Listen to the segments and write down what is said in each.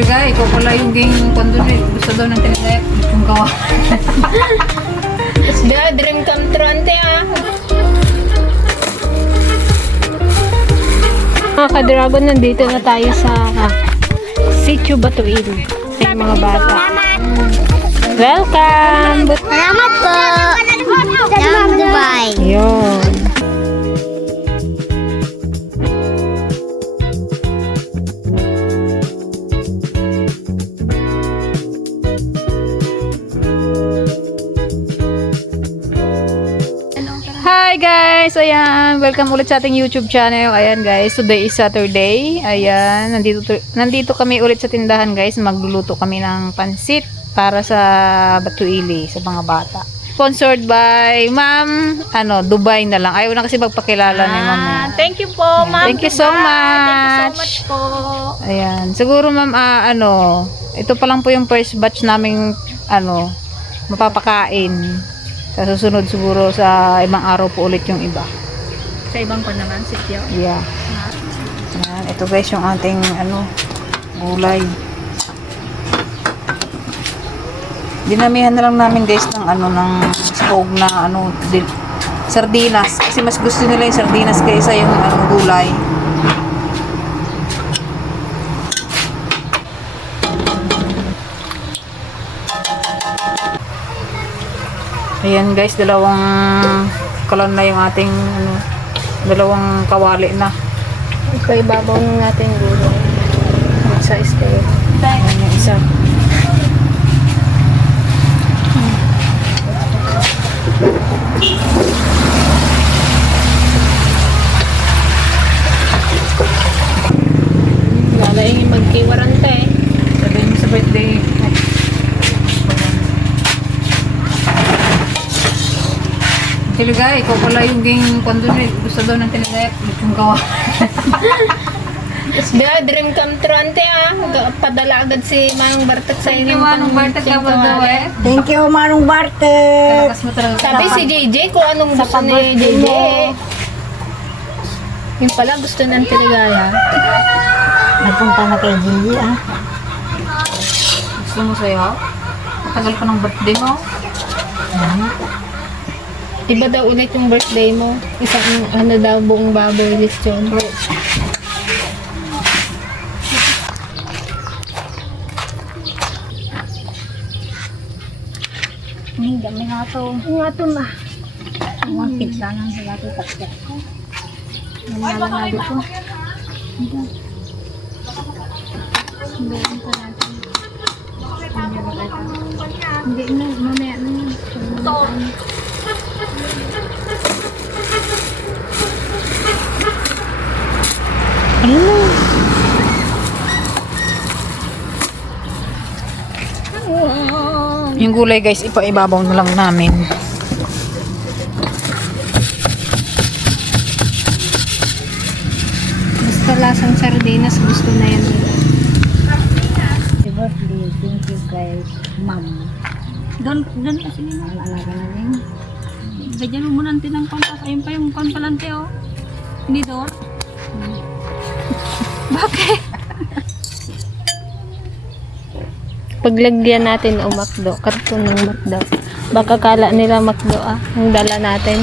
Talaga, ikaw pala yung gang kondo gusto daw ng tinatayap. Kung gawa. Dream come true, ante ah. Mga ka-dragon, nandito na tayo sa Sitio Batuin. Ay, mga bata. Welcome! Salamat po. Salamat Dubai. Yun. Hi guys! Ayan, welcome ulit sa ating YouTube channel. Ayan guys, today is Saturday. Ayan, nandito kami ulit sa tindahan guys. Magluluto kami ng pansit para sa Batuili, sa mga bata. Sponsored by Ma'am, Dubai na lang. Ayaw na kasi magpakilala ni Ma'am. Thank you po, ma'am. Thank you so much. Thank you so much po. Ayan, siguro Ma'am, ito pa lang po yung first batch naming, mapapakain. Sa susunod siguro sa ibang araw po ulit yung iba. Sa ibang pa naman, sityo. Yeah. Ayan, ito guys yung ating gulay. Dinamihan na lang namin guys ng ng sahog na sardinas kasi mas gusto nila yung sardinas kaysa yung gulay. Ayan guys, dalawang kalan na yung ating dalawang kawali na. Ito ibabaw ng ating gulay. Sa stay. Ayan yung isa. Lalaing magkiwarante. Sabihin mo sa birthday. Talaga, ikaw pala yung gang kondo gusto daw ng tinatayap. Kung gawa. Dream come true, ante ah. Padala agad si Manong Bartek sa inyo. Manong Bartek ka ba daw eh? Thank you, Manong Bartek. Kalakas mo talaga. Sabi si JJ kung anong gusto ni JJ. Yung pala gusto ng Tiligaya. Nagpunta na kay Gigi, ah. Gusto mo sa'yo? Matagal pa ng birthday mo. Iba daw ulit yung birthday mo. Isang daw buong baboy list yun. Dami nga to. Nga to ma. Mga pizza nang sila ito takyak ko. Namala na dito. Hindi na, mamaya na yun. Yung gulay guys, ipaibabaw na lang namin. Basta lasang sardinas, gusto na yan nila. Happy birthday. Thank you guys, ma'am. Doon kasi nila. Alaga na rin. Bigyan mo muna ng pampas. Ayun pa yung pampalante oh. Hindi doon. Bakit? Paglagyan natin o McDo, karton ng McDo. Baka kala nila McDo ang dala natin.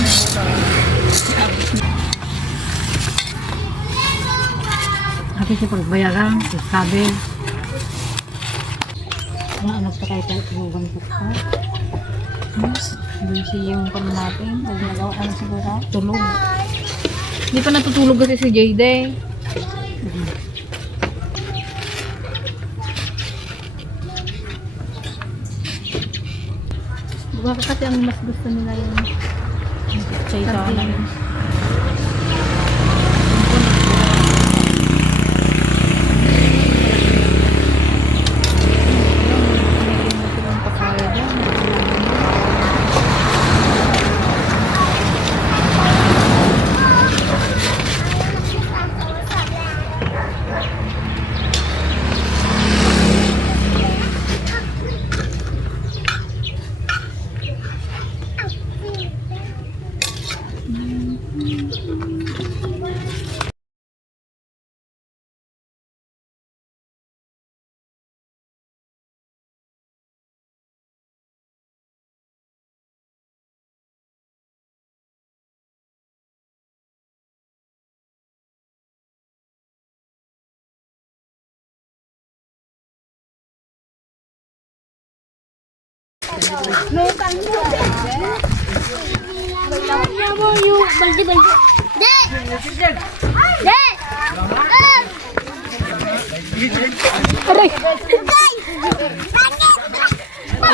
Kasi si pagbayaran, sabi. Ano pa kayo tayo yung ganito ko? Busy yung pan natin. Pag nagawa ka na siguro. Tulog. Hindi pa natutulog kasi si Jayde. Baka kasi ang mas gusto nila yung Sardinas.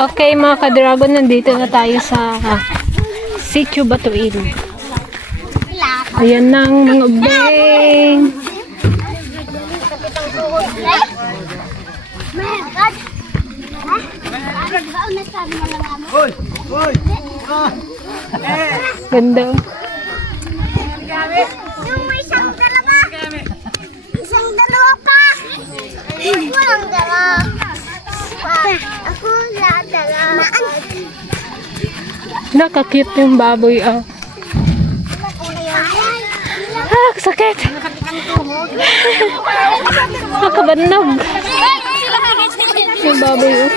Okay mga ka-dragon, nandito na tayo sa Sitio Batuin. Ayan ng mga ubeng. Ganda. Yung may isang dalawa. Isang dalawa pa. Walang dalawa. Ako lahat dalawa. Nakakute yung baboy, ah. Ah, sakit. Nakabanog. Yung baboy, oh.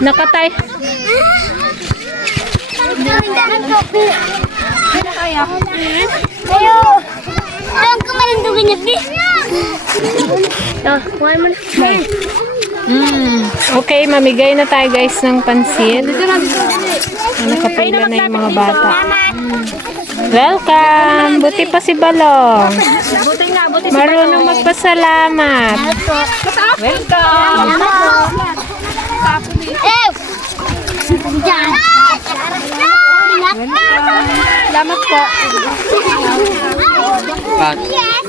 Nakatay. Ayo. Alam ko malindugin niya, di. Okay, mamigay na tayo guys ng pansit. Nakapila na yung mga bata. Welcome! Buti pa si Balong. Marunong magpasalamat. Welcome! Diyan. Salamat po. Yes.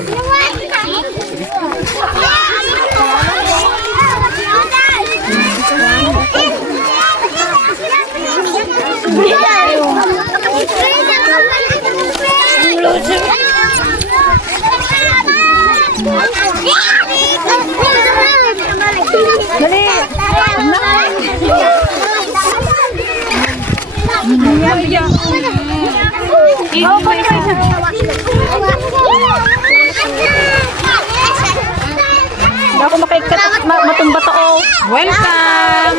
Dali. Hindi ako makaikat. Matumba to, oh. Welcome!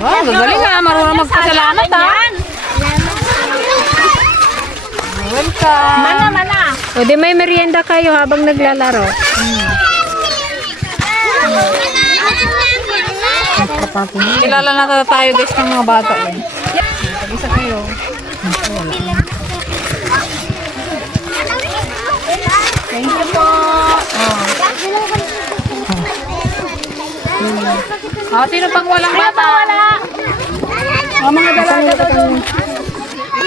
Wow, gagaling na. Marunong magpasalamat, ha? Welcome! Mana. O di may merienda kayo habang naglalaro. Kilala na tayo guys ng mga bata. Isa kayo. Thank you po. Oh, sino pang walang bata? Oh, mga dalaga doon.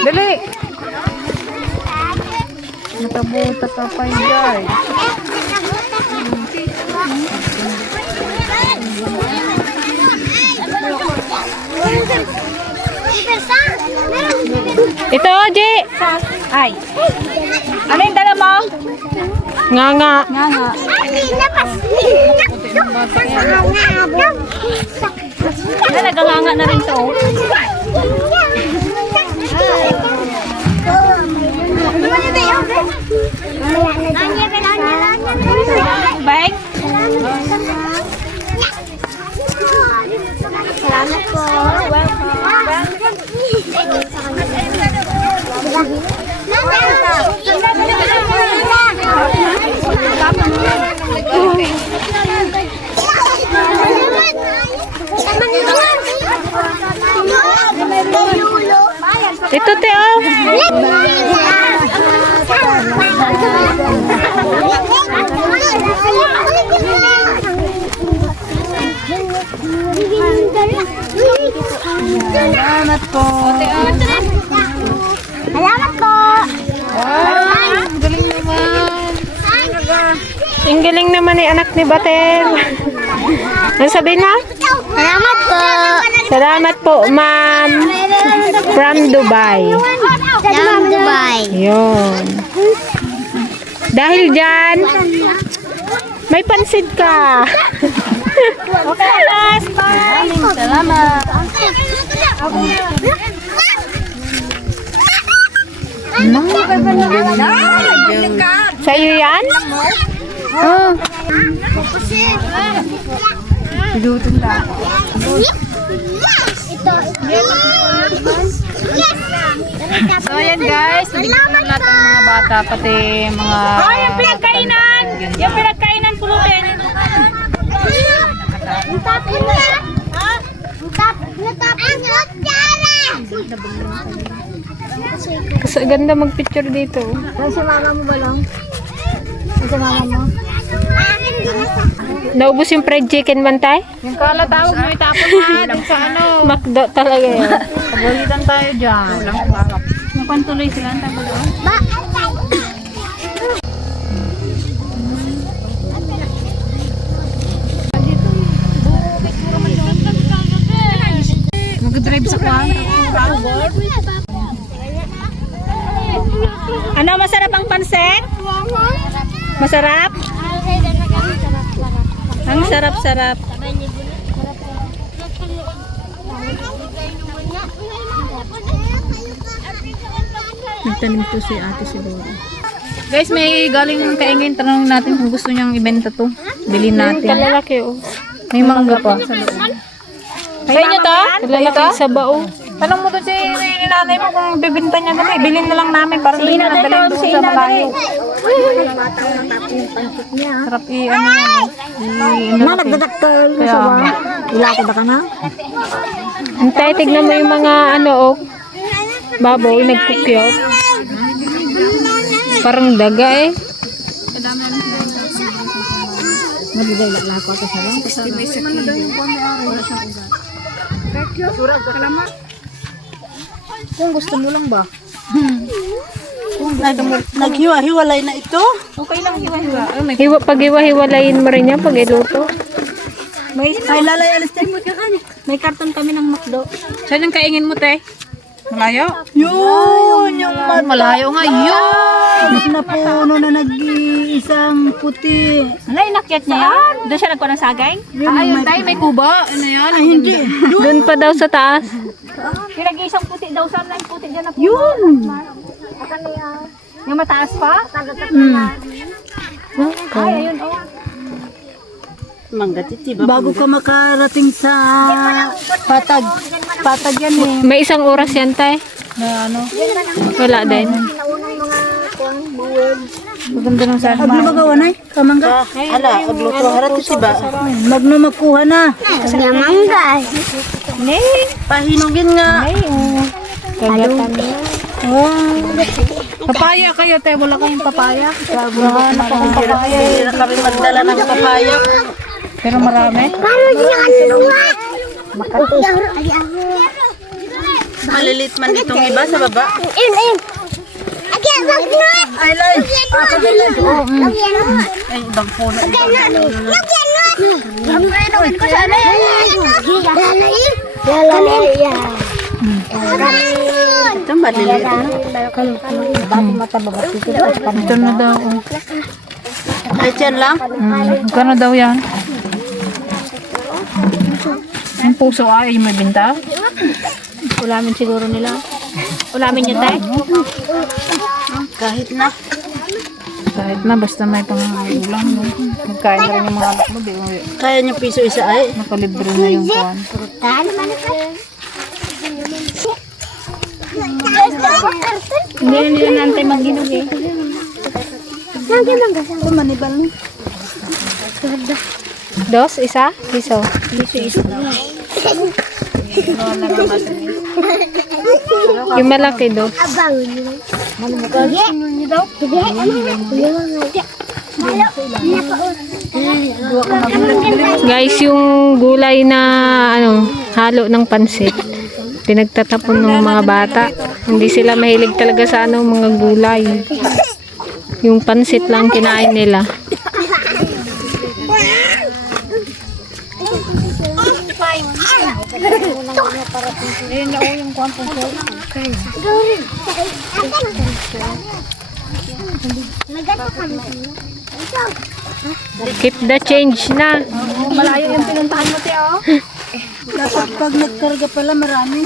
Dali. Nakabuta ka pa guys. Ito, Oji! Ay. Ano yung dala mo? Nga. Naganganga na rin to. Bye. Salamat po. Ito, Teo. Salamat po. Salamat po. Wow, galing naman. Ang galing naman ni anak ni Batel. Ano sabihin na? Salamat po. Salamat po, ma'am. From Dubai. From Dubai. Yun. Dahil dyan, may pansit ka. Okay, last time. Salamat. Sa'yo yan? Oh. Lutong na. Ito. Yes. So, ayan ayan guys, nabigyan na lahat ng mga bata, pati mga... Yung pinagkainan! Yung pinagkainan pulutin! Kasi ganda mag-picture dito. Sa mama mo ba lang? Sa mama mo? Naubos yung fried chicken bantay? Yung kalat tawag mo, itapon na dun sa ano. Makdo talaga yun. Pagalitan tayo dyan. Walang kumarap. Mapantuloy sila ang tago doon. Mag-drive sa kwan. Ano, masarap ang pansit? Masarap? Ang sarap-sarap. Nagtanim to si ate siguro. Guys, may galing kaingin. Tanong natin kung gusto niyang ibenta to. Bilhin natin. Kalalaki oh. May mangga pa sa loob. Sa inyo to? Kalalaki sa bao. Tanong mo to si nanay mo kung bibenta niya kami. Bilhin na lang namin para hindi na nadalhin doon sa malayo. Sarap ano yan. Nagdadaktal mo sa ba? Wala ka na? Antay, tignan mo yung mga ano oh. Baboy, nagkukyot. Parang daga eh. Mabigay lang ako sa lang. Kung gusto mo lang ba? Naghiwa-hiwalay na ito. Okay lang hiwa-hiwa. Pag hiwa-hiwalayin mo rin yan pag iluto. Ay, lalay, alis tayo. May karton kami ng McDo. Saan yung kaingin mo, te? Malayo? Yun, yung Malayo nga, yun! na puno na nag-iisang puti. Ano, inakyat niya yan? Doon siya nagkuha ng sagay? Ayun, tayo, may kuba. Ano yan? Ay, hindi. Doon pa daw sa taas. Yung nag-iisang puti daw, saan na yung puti dyan na puno? Yun. Yung mataas pa? Ay, ayun, oh. Bago ka makarating sa patag. Patag yan eh. May isang oras yan, tay. Na ano? Wala din. Maganda nung saan. Aglo ba gawan ay? Kamangga? Ala, agluto harap si ba? Magno magkuha na. Mangga. Pahinugin nga. Papaya kayo, te. Wala kayong papaya. Hanap akong papaya. Hindi na kami magdala ng papaya. Pero marami. Malilit man itong iba sa baba. Ay, lay. Ay, ibang puno. Ito malilit. Ito na daw. Ay, dyan lang. Magkano daw yan? Yung puso ay may binta? Ulamin siguro nila. Ulamin niyo, tay. Kahit na. Kahit na, basta may pangulang. No? Magkain na rin yung mga anak mo. Di mo Kaya niyo piso isa ay. nakalibre na yung kuwan. Hindi na nila naantay mag-ginog eh. Dos, isa? Piso. Yung malaki dos. Guys, yung gulay na ano, halo ng pansit. Pinagtatapon ng mga bata. Hindi sila mahilig talaga sa ano, mga gulay. Yung pansit lang kinain nila. Keep the change na. Malayo yung pinuntahan mo, Teo. Dapat pag nagkarga pala marami.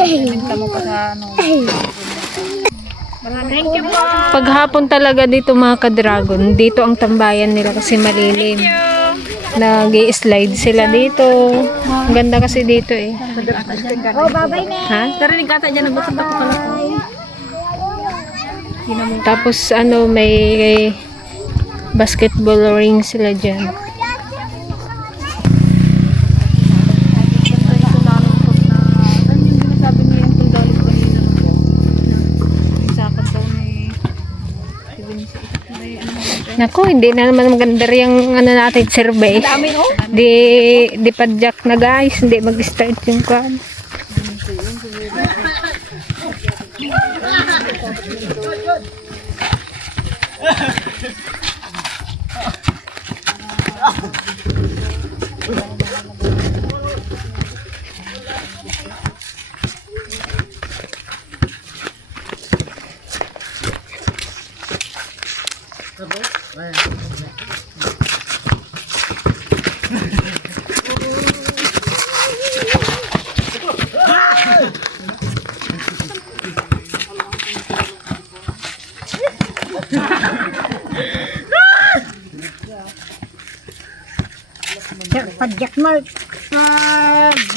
Binta mo pa sa ano. Paghapon talaga dito mga ka-dragon, dito ang tambayan nila kasi malilim. Nag-i-slide sila dito. Ang ganda kasi dito eh. Oh, babay na. Ha? Tarinig kata dyan, nagbutod ako pala ko. Tapos ano, may basketball ring sila dyan. Naku, hindi na naman maganda yung ano natin survey. Di padjak na guys, hindi mag-start yung kwan. Padyak mo.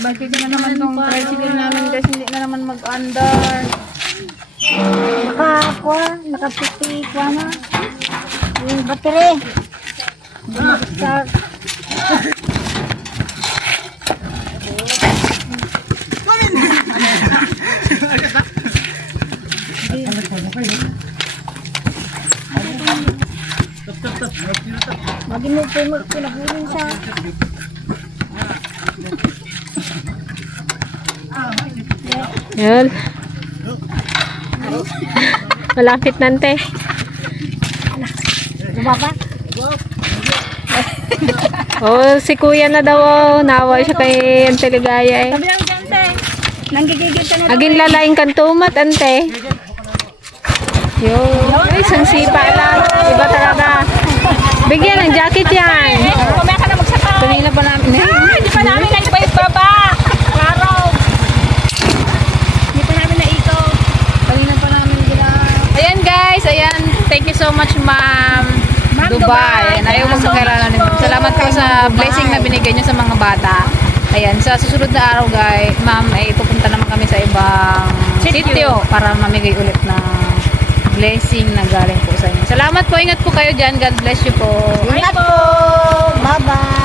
Bakit na naman tong tricycle namin guys, hindi na naman mag-andar. Nakapipi ko na. Yung battery. Start. Maging mo pinagulin sa Yan. Malapit nante. lumaba. Oh, si kuya na daw. Oh. Nawa siya kay Ante Ligaya eh. Sabi lang dyan, te. Nanggigigil ka na. Agin lalaing kan tumat, ante. Yo, ay, isang sipa lang. Iba talaga. Bigyan ng jacket yan. Kumaya ka na magsaka. Kanina pa namin. Hindi pa namin naibaba. Klaro. Hindi pa namin naito. Kanina pa namin gila. Ayan guys, ayan. Thank you so much, Ma'am Dubai. Ayan, ayaw magkakilala ni Ma'am. Salamat po sa blessing na binigay niyo sa mga bata. Ayan, sa susunod na araw guys, Ma'am, ay pupunta naman kami sa ibang sitio para mamigay ulit ng blessing na galing po sa inyo. Salamat po, ingat po kayo dyan. God bless you po. Ingat po. Bye-bye.